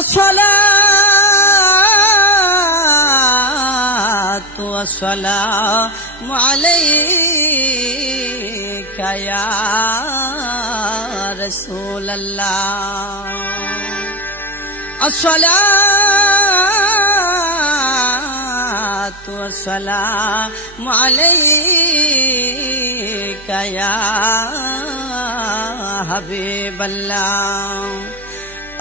अस्सलातु वस्सलामु अलैका या रसूलल्लाह। अस्सलातु वस्सलामु अलैका या हबीबल्लाह।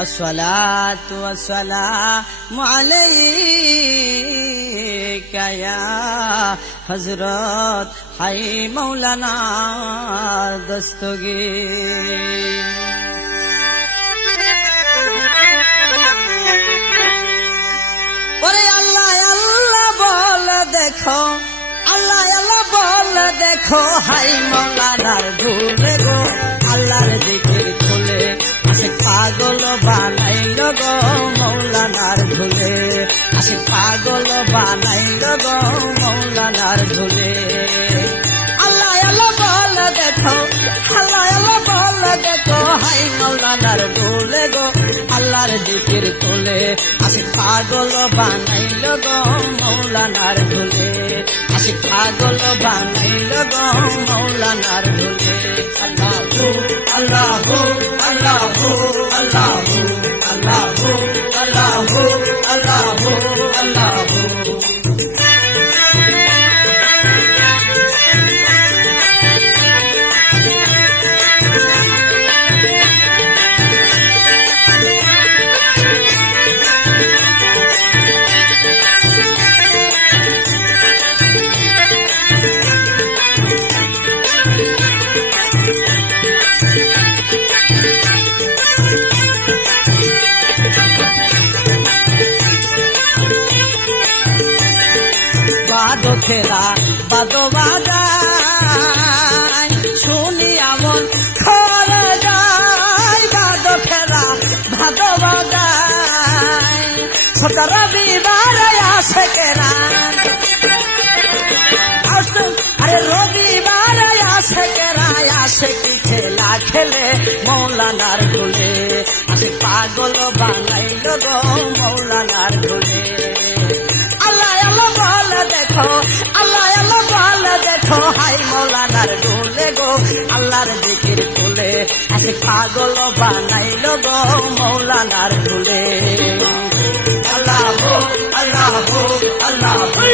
अस्सलातु वस्सलामु अलैका या हज़रत हाय मौलाना दस्तगीर। अल्लाह अल्लाह बोल देखो, अल्लाह अल्लाह बोल देखो, हाय मौलानार झूले गो अल्लाहर जिकिर खुले पागल बानाइल गो मौलानार झूले, पागल बानाइल गो मौलानार झूले। अल्लाह अल्लाह बोल देखो, अल्लाह अल्लाह बोल देखो, हाय मौलानार झूले गो अल्लाहर जिकिर खुले पागल बानाइल गो मौलानार झूले, पागल बानाइल गो मौलानार झूले। अल्लाह अल्लाह अल्लाह अल्लाह अल्लाह अल्लाह अल्लाह अल्लाह। বাদো খেলা বাদো বাজায় শুনি আমন খরে যায়, বাদো খেলা বাদো বাজায় ছোট রবিবার আসে কেনা, আরে রবিবার আসে কেনা, আসে কি খেলা খেলে মৌলানার ঝুলে, আমি পাগল বানাইল গো মৌলানার ঝুলে। अल्लाह अल्लाह बोल देखो, अल्लाह अल्लाह बोल देखो, हाय मौलानार झूले गो अल्लाहर जिकिर खुले पागल बानाइल गो मौलानार झूले। अल्लाह हो अल्लाह हो अल्लाह हो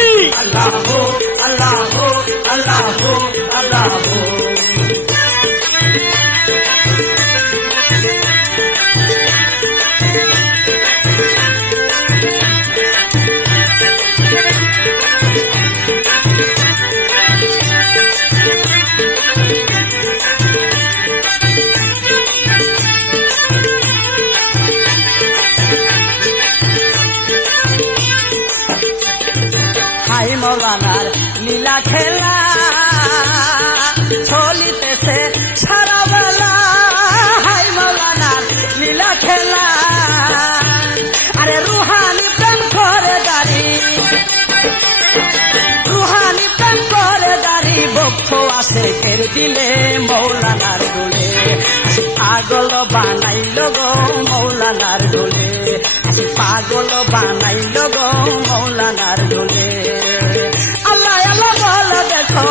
अल्लाह हो अल्लाह हो अल्लाह हो अल्लाह हो। हाय मौलानार लीला खेला चलितेছে সারা বেলা, हाय मौलानार लीला खेला, अरे रूहानी प्रेम करे दारी, रूहानी प्रेम करे दारी, बक्ष आसे केर दिले मौलानार झूले, पागल बानाइल गो मौलानार झूले, पागल बानाइल गो मौलानार झूले। अल्लाह अल्लाह बोल देखो,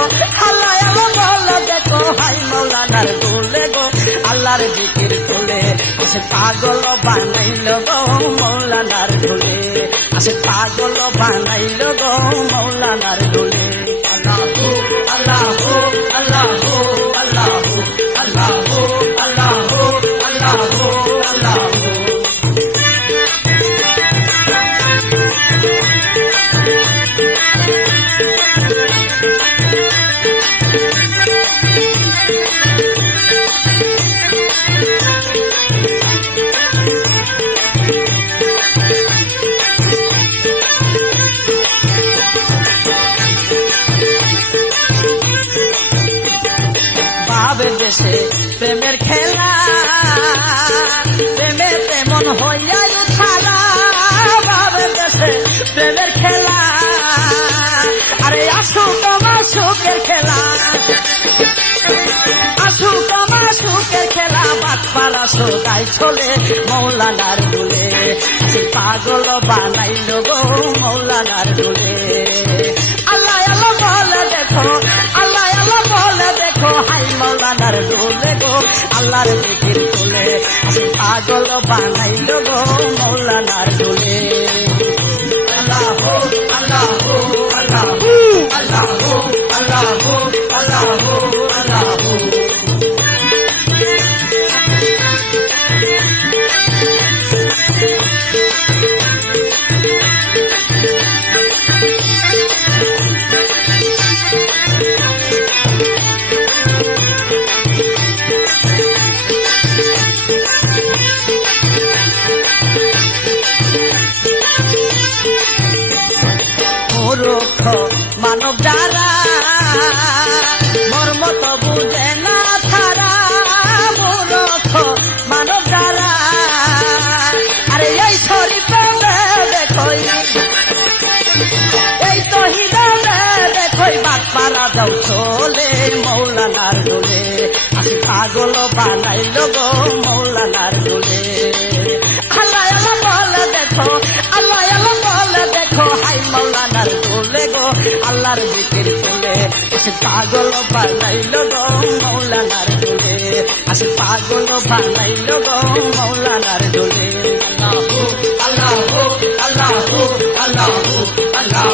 अल्लाह अल्लाह बोल देखो, हाय मौलानार झूले गो अल्लाहर जिकिर खुले पागल बानाइल गो मौलानार झूले, पागल बानाइल गो मौलानार झूले। अल्लाह हो अल्लाह हो अल्लाह हो अल्लाह हो अल्लाह हो अल्लाह हो अल्लाह हो अल्लाह हो। দেশে প্রেমের খেলা, প্রেমে তেমন হইয়া খেলা, বাবের দেশে প্রেমের খেলা, আরে আসুক আমার সুখের খেলা, আসুক আমার সুখের খেলা, বাটপাড়া সোদাই চলে মৌলানার দুলে পাগল বানাইল গো মৌলানার দুলে আল্লাহ আল্লাহ বলে দেখো আল্লাহ আল্লাহ বলে দেখো হাই মৌলানার দুলে গো আল্লাহর দিকের তুলে পাগল বানাইল গো মৌলানার দুলে আল্লাহ আল্লাহ আল্লাহ আল্লাহ আল্লাহ আল্লাহ আল্লাহ মানব যারা মর্ম তো বুঝে না তারা মূর্খ মানব যারা আরে এই শরীফে দেখো এই তহিদে দেখো বাটপাড়া যাও চলে মৌলানার দোলে আমি পাগল বানাইল গো মৌলানার দোলে আল্লাহ আল্লাহ বলে দেখো আল্লাহ আল্লাহ বলে দেখো হাই মৌলানার দোলে গো আল্লাহর দিকের তুলে পাগল বানাইল গো মৌলানার দোলে আসে পাগল বানাইল গো মৌলানার দোলে আল্লাহ আল্লাহ আল্লাহ আল্লাহ আল্লাহ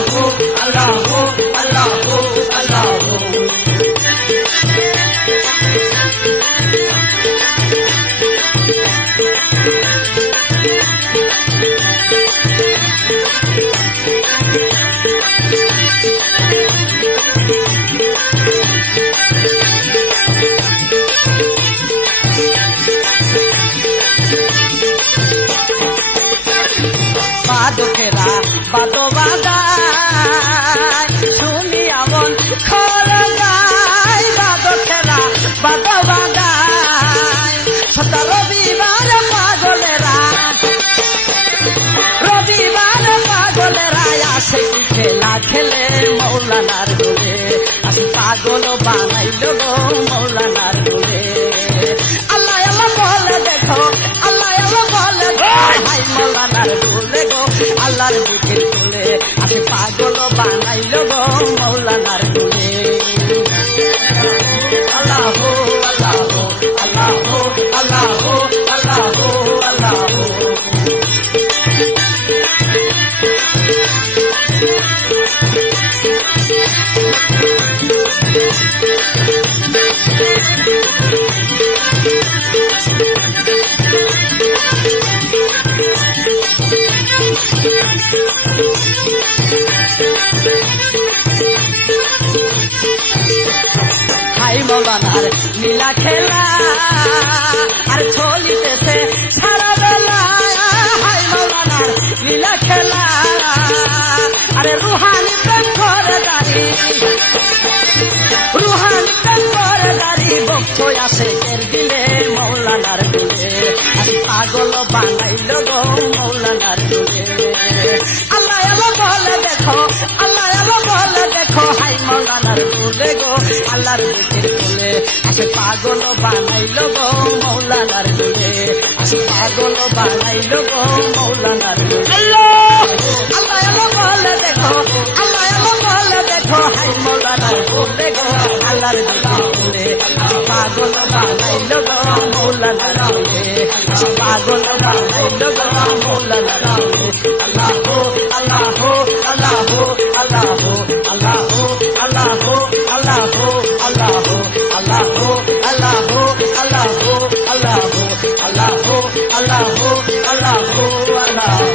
আল্লাহ আল্লাহ বাদকেরা বাদবাদায় শুনি আমন খর গায় বাদকেরা বাদবাদায় সত রবিবার পাগলেরা আসে কি খেলা খেলে মৌলানার দোলে আমি পাগল বানাইল গো মৌলানার দোলে আল্লাহ আল্লাহ বলে দেখো আল্লাহ আল্লাহ বলে হাই মৌলানার দোলে গো আল্লাহর দিকের দোলে আমি পাগল বানাইল গো মৌলানার দোলে আল্লাহ আল্লাহ আল্লাহ আল্লাহ আল্লাহ আল্লাহ হাই মৌলানার লীলা খেলা আর চলিতেছে সারা বেলা হাই মৌলানার লীলা খেলা আরে রুহানি প্রেম করে দাঁড়ি রুহানি প্রেম করে দাঁড়ি বক্ষ আসে কের দিলে মৌলানার দোলে আমি পাগল বানাইল গো মৌলানার দোলে আল্লাহ আল্লাহ বলে দেখো আল্লাহ আল্লাহ বলে দেখো হাই মৌলানার দোলে গো আল্লাহর দিকের দোলে আমি পাগল বানাইল গো মৌলানার দোলে আমি পাগল বানাইল গো মৌলানার দোলে আল্লাহ আল্লাহ বলে দেখো আল্লাহ আল্লাহ বলে দেখো হাই মৌলানার দোলে গো আল্লাহর দিকের দোলে পাগল বানাইল গো মৌলানার দোলে পাগল বানাইল গো মৌলানার দোলে আল্লাহ আল্লাহ আল্লাহ আল্লাহ আল্লাহ আল্লাহ আল্লাহ আল্লাহ আল্লাহ আল্লাহ আল্লাহ আল্লাহ আল্লাহ আল্লাহ আল্লাহ আল্লাহ